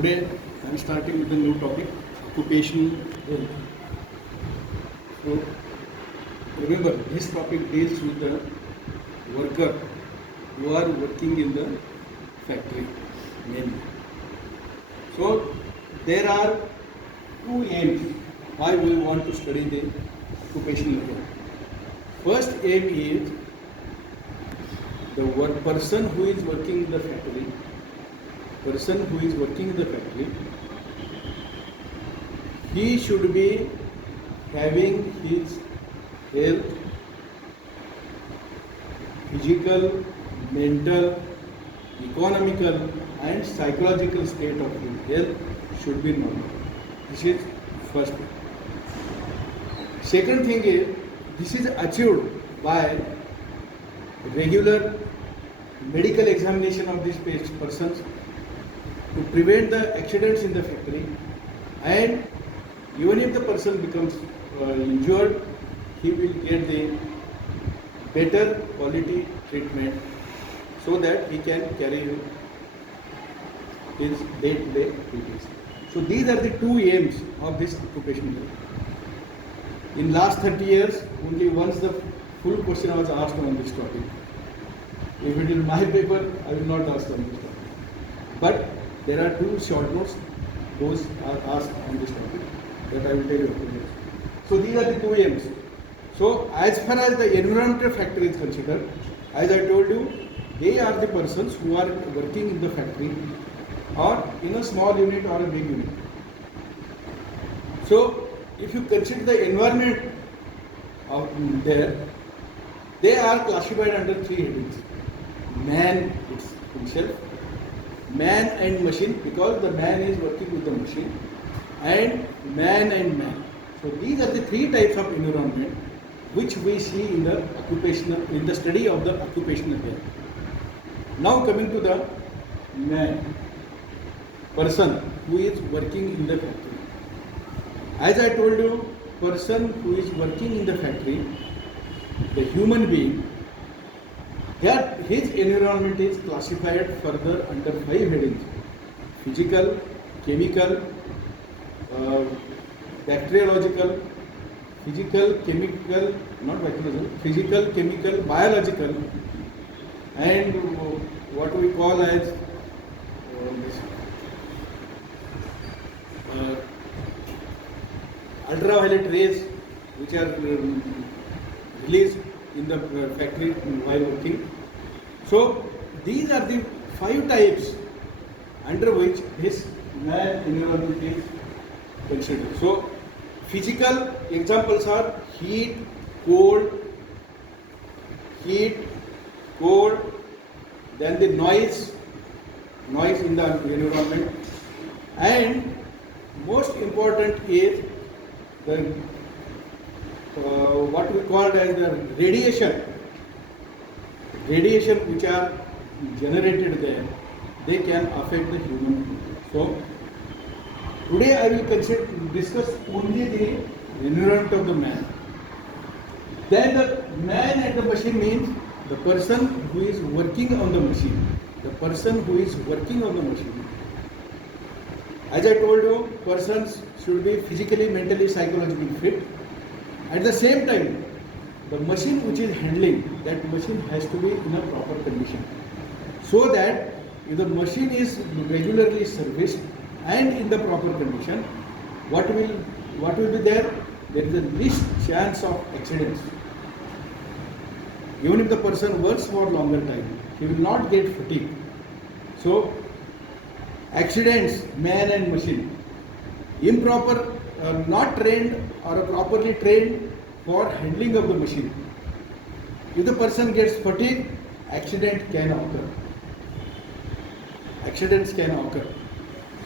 Today I am starting with a new topic, occupational health. So remember, this topic deals with the worker who are working in the factory mainly. So there are two aims why we want to study the occupational health. First aim is the person who is working in the factory. Person who is working in the factory, he should be having his health, physical, mental, economical and psychological state of his health should be normal. This is first thing. Second thing is, this is achieved by regular medical examination of these persons to prevent the accidents in the factory, and even if the person becomes injured, he will get the better quality treatment so that he can carry his day-to-day duties. So these are the two aims of this occupational health. In last 30 years, only once the full question was asked on this topic. If it is my paper, I will not ask on this topic. But there are two short notes, those are asked on this topic that I will tell you. So these are the two aims. So as far as the environmental factor is considered, as I told you, they are the persons who are working in the factory or in a small unit or a big unit. So if you consider the environment out there, they are classified under three headings. Man himself, man and machine, because the man is working with the machine, and man and man. So these are the three types of environment which we see in the study of the occupational health. Now coming to the man, person who is working in the factory. As I told you, person who is working in the factory, the human being, that his environment is classified further under 5 headings: physical, chemical, bacteriological, physical, chemical, not bacteriological, physical, chemical, biological, and what we call as ultraviolet rays, which are released in the factory while working. So these are the 5 types under which this man environment is considered. So physical examples are heat, cold, then the noise in the environment, and most important is the what we call as the radiation which are generated there, they can affect the human being. So today I will discuss only the environment of the man. Then the man and the machine means the person who is working on the machine. The person who is working on the machine. As I told you, persons should be physically, mentally, psychologically fit. At the same time, the machine which is handling, that machine has to be in a proper condition. So that if the machine is regularly serviced and in the proper condition, what will be there? There is a least chance of accidents. Even if the person works for longer time, he will not get fatigue. So accidents, man and machine, improper, not trained or properly trained for handling of the machine. If the person gets fatigue, accident can occur. Accidents can occur.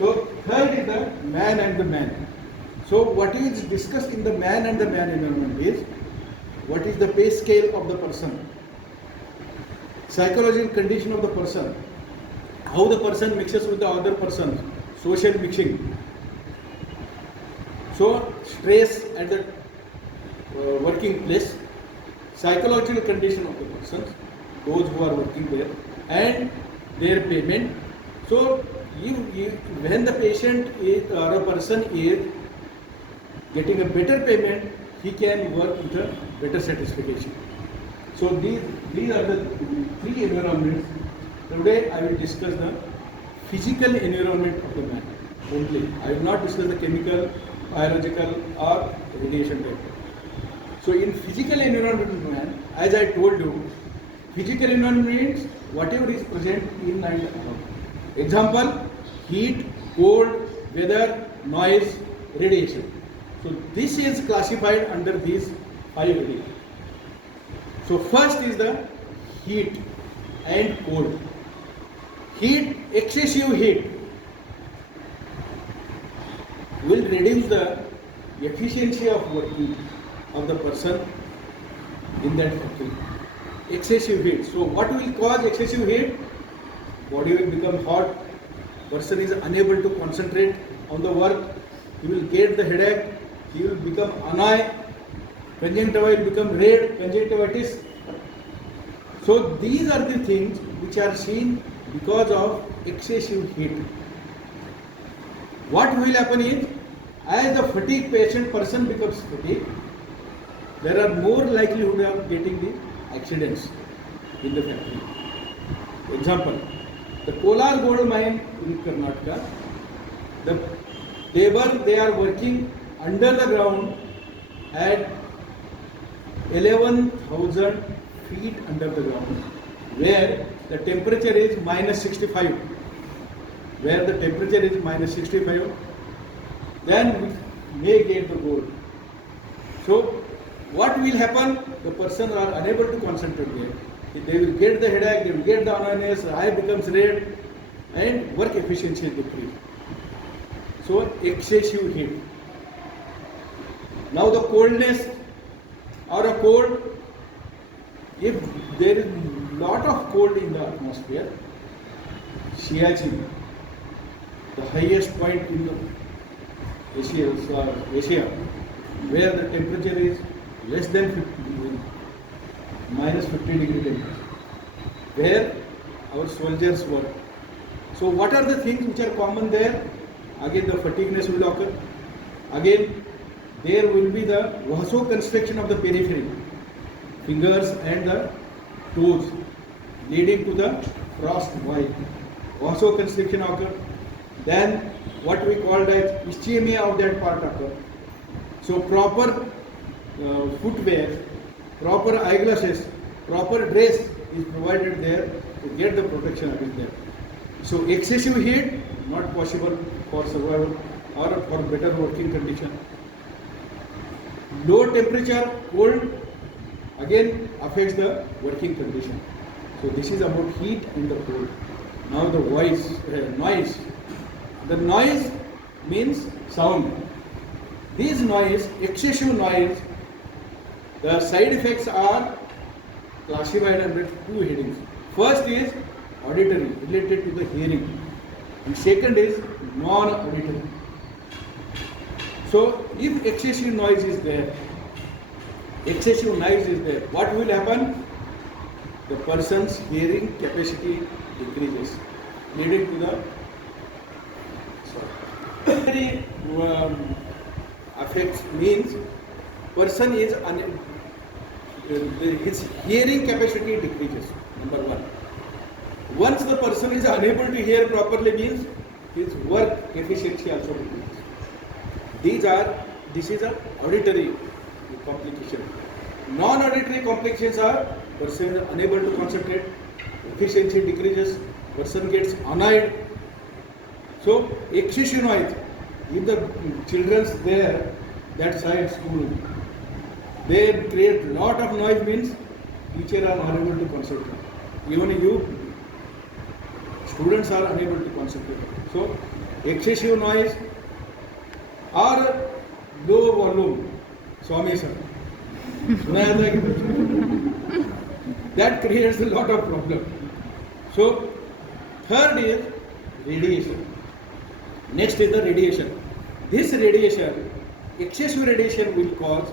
So third is the man and the man. So what is discussed in the man and the man environment is, what is the pay scale of the person, psychological condition of the person, how the person mixes with the other person, social mixing. So stress at the working place, psychological condition of the persons, those who are working there, and their payment. So when the patient is, or a person is getting a better payment, he can work with a better satisfaction. So these are the three environments. Today I will discuss the physical environment of the man only. I will not discuss the chemical, biological or radiation type. So in physical environment of man, as I told you, physical environment means whatever is present in and around. Example, heat, cold, weather, noise, radiation. So this is classified under these 5 areas. So first is the heat and cold. Heat, excessive heat will reduce the efficiency of working of the person in that factory. Excessive heat. So what will cause excessive heat? Body will become hot. Person is unable to concentrate on the work. He will get the headache. He will become annoyed. Conjunctiva will become red. Conjunctivitis. So these are the things which are seen because of excessive heat. What will happen is, as the fatigue patient person becomes fatigued, there are more likelihood of getting the accidents in the factory. Example, the Kolar gold mine in Karnataka, the labor, they are working under the ground at 11,000 feet under the ground, where the temperature is minus 65. Where the temperature is minus 65, then we may get the gold. So what will happen? The person are unable to concentrate there. They will get the headache, they will get the annoyance, eye becomes red, and work efficiency is decreased. So excessive heat. Now the coldness or a cold, if there is lot of cold in the atmosphere, Siachen, the highest point in the Asia, where the temperature is less than 50, minus 50 degree temperature, where our soldiers work. So what are the things which are common there? Again, the fatigueness will occur. Again, there will be the vasoconstriction of the periphery, fingers and the toes, leading to the frost white. Vasoconstriction occur. Then what we call as ischemia of that part occur. So proper footwear, proper eyeglasses, proper dress is provided there to get the protection against that. So excessive heat not possible for survival or for better working condition. Low temperature, cold, again affects the working condition. So this is about heat and the cold. Now the noise. The noise means sound. This noise, excessive noise, the side effects are classified under 2 headings. First is auditory, related to the hearing, and second is non-auditory. So if excessive noise is there, what will happen? The person's hearing capacity decreases, leading to the affects means person is his hearing capacity decreases. Number 1. Once the person is unable to hear properly means his work efficiency also decreases. This is a auditory complication. Non-auditory complications are person is unable to concentrate, efficiency decreases, person gets annoyed. So excessive noise. If the children's there, that side school, they create lot of noise means teacher are unable to concentrate. Even you, students are unable to concentrate. So excessive noise or low volume, Swami sir, that creates a lot of problem. So third is radiation. Next is the radiation. This radiation, excessive radiation will cause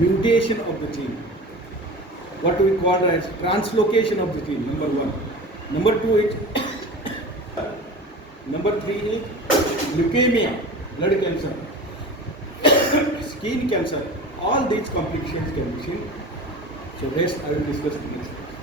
mutation of the gene. What we call as translocation of the gene, number 1. Number 2 is number 3 is leukemia, blood cancer, skin cancer. All these complications can be seen. So rest I will discuss in next class.